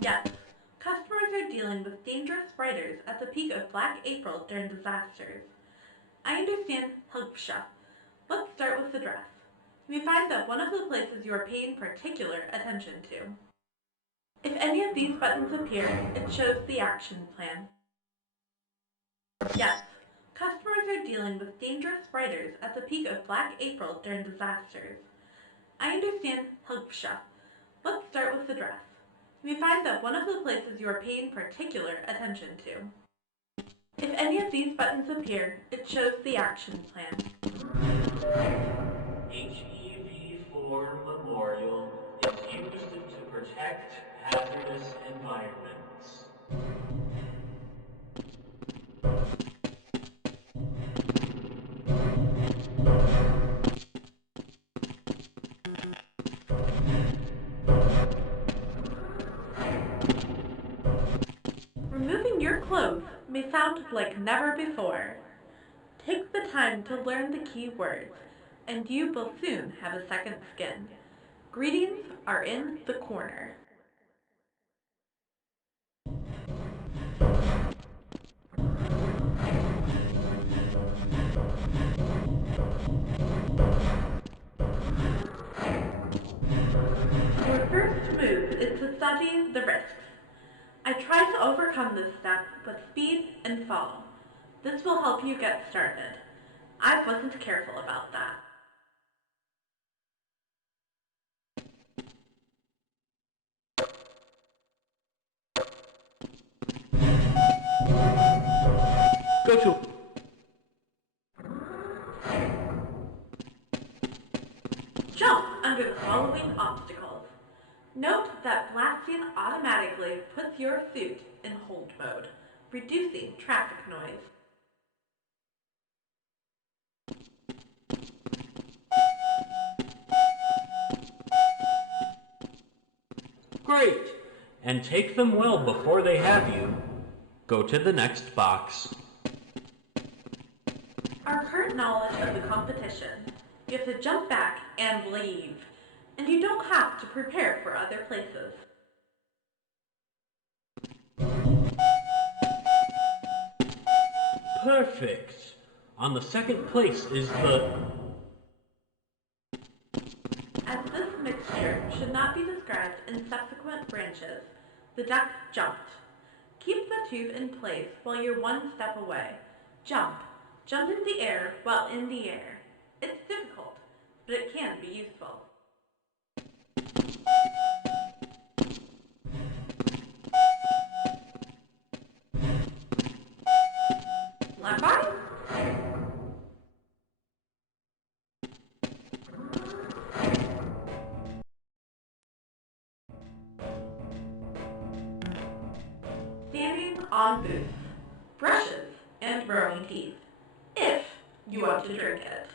Yes, customers are dealing with dangerous riders at the peak of Black April during disasters. I understand, Helpsha. Let's start with the dress. We find that one of the places you are paying particular attention to. If any of these buttons appear, it shows the action plan. Yes, customers are dealing with dangerous riders at the peak of Black April during disasters. I understand, Helpsha. Let's start with the dress. We find that one of the places you are paying particular attention to. If any of these buttons appear, it shows the action plan. HEV4 Memorial is used to protect hazardous environments. Removing your clothes may sound like never before. Take the time to learn the key words, and you will soon have a second skin. Greetings are in the corner. Your first move is to study the risks. I try to overcome this step with speed and fall. This will help you get started. I wasn't careful about that. Go to. Jump under the following obstacles. Note that blasting automatically puts your suit in hold mode, reducing traffic noise. Great! And take them well before they have you. Go to the next box. Our current knowledge of the competition, you have to jump back and leave, and you don't have to prepare for other places. Perfect! On the second place is the... As this mixture should not be described in subsequent branches, the duck jumped. Keep the tube in place while you're one step away. Jump. Jump in the air while in the air. It's difficult, but it can be useful. Left arm. Standing on boots, brushes, and growing teeth, if you want to drink it.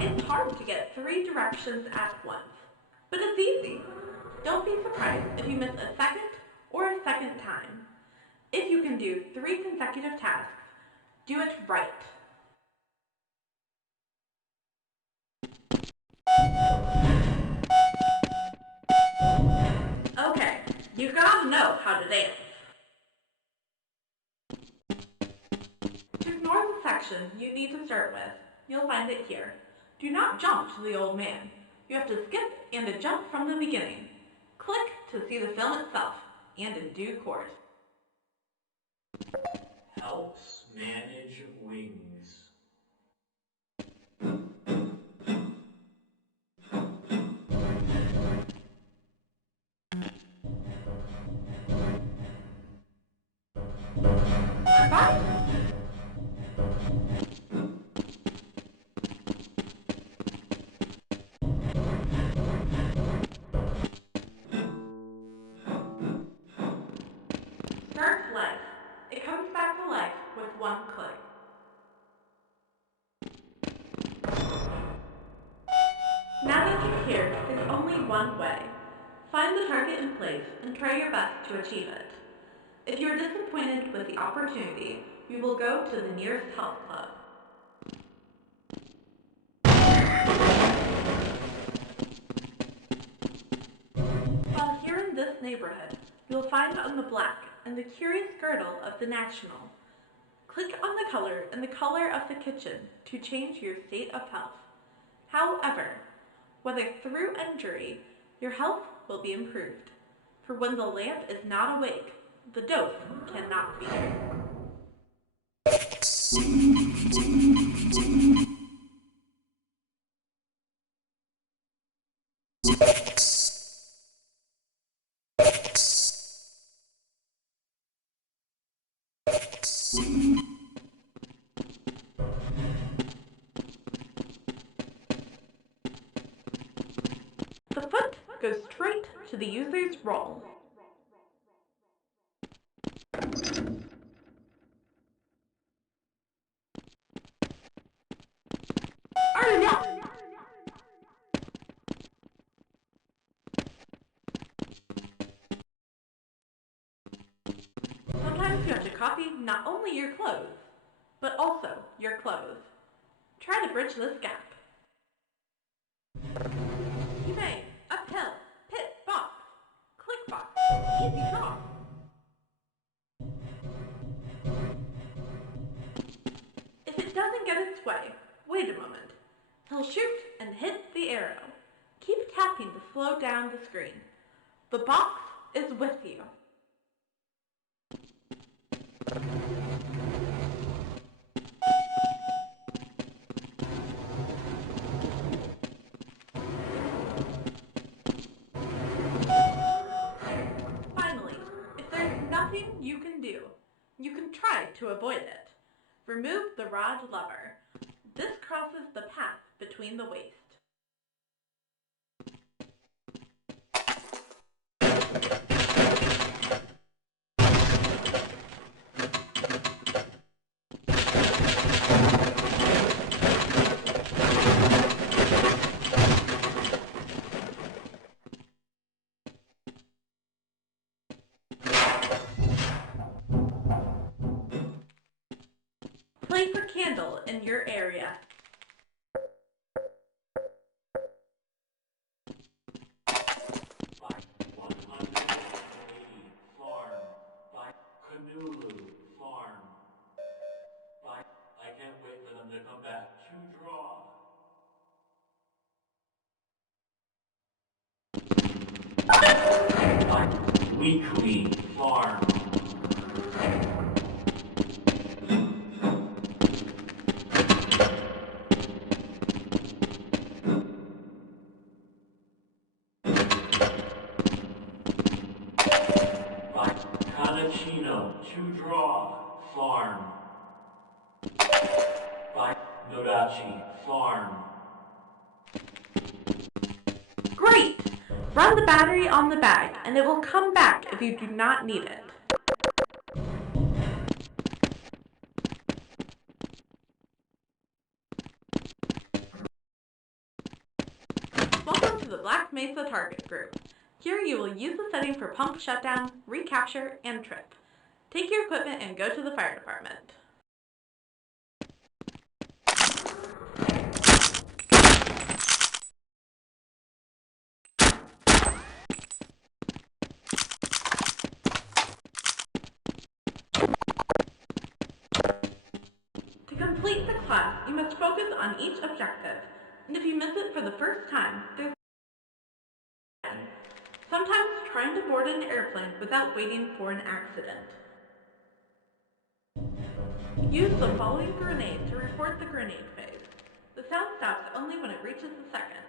It's hard to get 3 directions at once, but it's easy. Don't be surprised if you miss a second or a second time. If you can do 3 consecutive tasks, do it right. Okay, you gotta know how to dance. To ignore the section you need to start with, you'll find it here. Do not jump to the old man. You have to skip and a jump from the beginning. Click to see the film itself, and in due course. Helps manage wings. Bye. Start life. It comes back to life with one click. Now that you're here, there's only one way. Find the target in place and try your best to achieve it. If you are disappointed with the opportunity, we will go to the nearest health club. While here in this neighborhood, you will find on the black and the curious girdle of the National. Click on the color and the color of the kitchen to change your state of health. However, whether through injury, your health will be improved. For when the lamp is not awake, the dose cannot be. The foot goes straight to the user's roll. Oh no! Sometimes you have to copy not only your clothes, but also your clothes. Try to bridge this gap. You may uphill, pit, box, click box, easy draw. If it doesn't get its way, wait a moment. He'll shoot and hit the arrow. Keep tapping to slow down the screen. The box is with you. Finally, if there's nothing you can do, you can try to avoid it. Remove the rod lever. This crosses the path between the waist. Play for candle in your area. I can't wait for them to come back to draw. Weekly Farm. Conachino to draw farm. By Nodachi farm. Great! Run the battery on the bag and it will come back if you do not need it. Welcome to the Black Mesa Target Group. Here you will use the setting for pump shutdown, recapture, and trip. Take your equipment and go to the fire department. To complete the class, you must focus on each objective, and if you miss it for the first time, there's sometimes trying to board an airplane without waiting for an accident. Use the following grenade to report the grenade phase. The sound stops only when it reaches the second.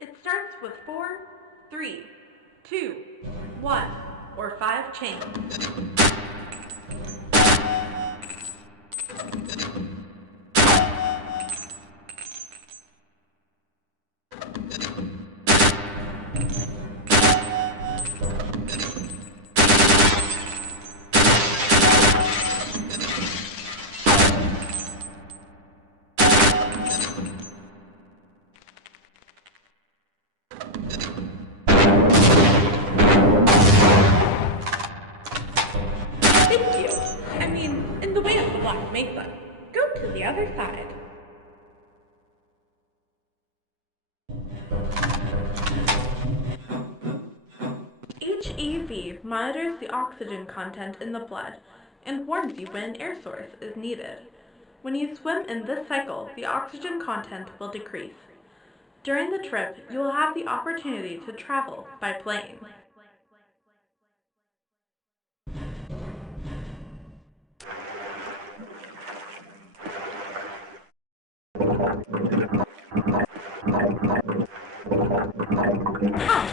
It starts with 4, 3, 2, 1, or 5 chains. AV monitors the oxygen content in the blood and warns you when an air source is needed. When you swim in this cycle, the oxygen content will decrease. During the trip, you will have the opportunity to travel by plane. Come,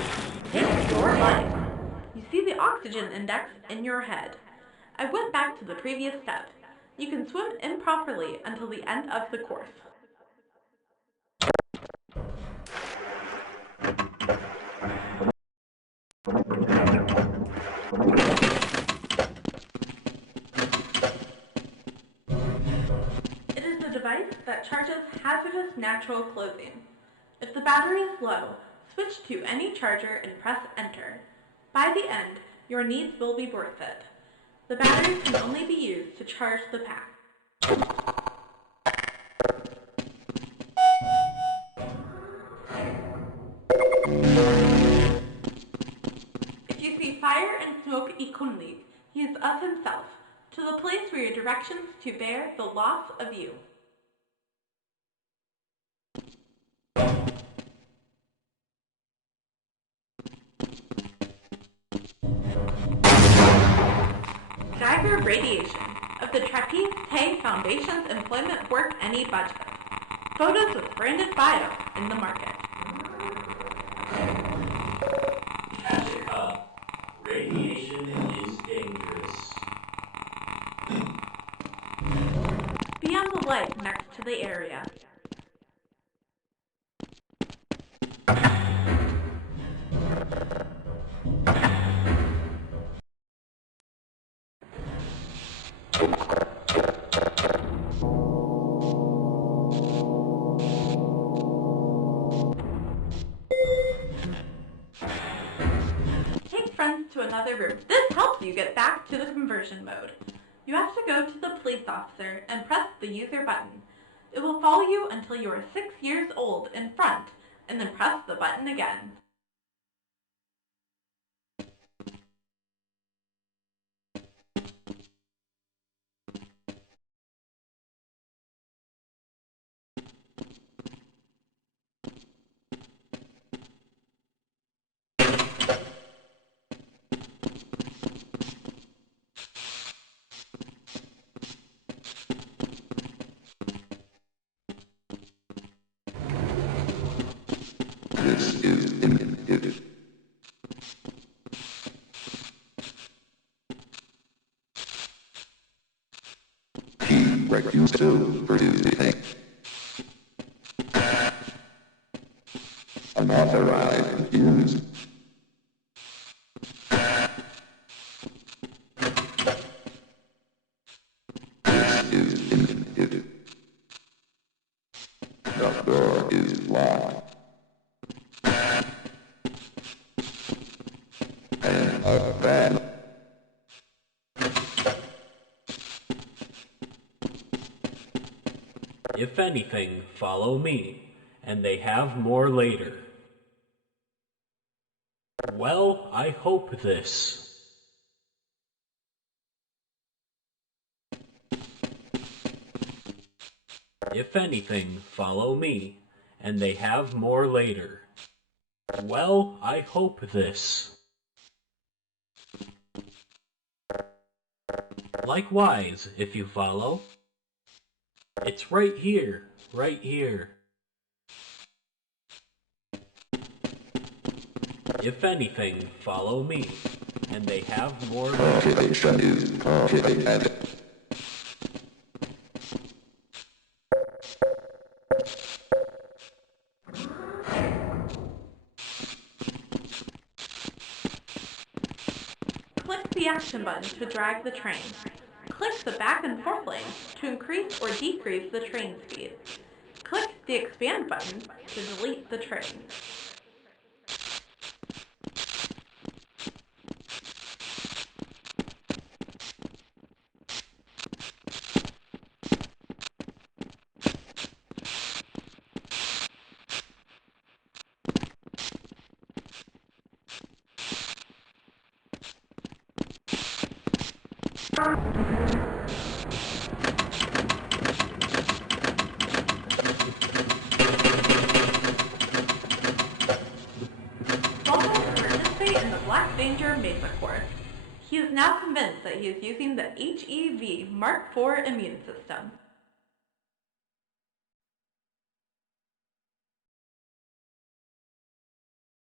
take your life. You see the oxygen index in your head. I went back to the previous step. You can swim improperly until the end of the course. It is a device that charges hazardous natural clothing. If the battery is low, switch to any charger and press enter. By the end, your needs will be worth it. The battery can only be used to charge the pack. If you see fire and smoke Ikunli, he is of himself, to the place where your directions to bear the loss of you. Geiger radiation of the Trapeze Tay Foundation's employment work any budget. Photos with branded bio in the market. Catch it up. Radiation is dangerous. Be on the light next to the area. Take friends to another room. This helps you get back to the conversion mode. You have to go to the police officer and press the user button. It will follow you until you are 6 years old in front, and then press the button again. This is imminent. He refused to produce anything unauthorized use. This is imminent. The door is locked. And a van. If anything, follow me, and they have more later. Well, I hope this. If anything, follow me, and they have more later. Well, I hope this. Likewise, if you follow. It's right here, right here. If anything, follow me, and they have more later. Cultivation is cultivated. Click the action button to drag the train. Click the back and forth lane to increase or decrease the train speed. Click the expand button to delete the train. Welcome to participate in the Black Danger Mesa course. He is now convinced that he is using the HEV Mark IV immune system.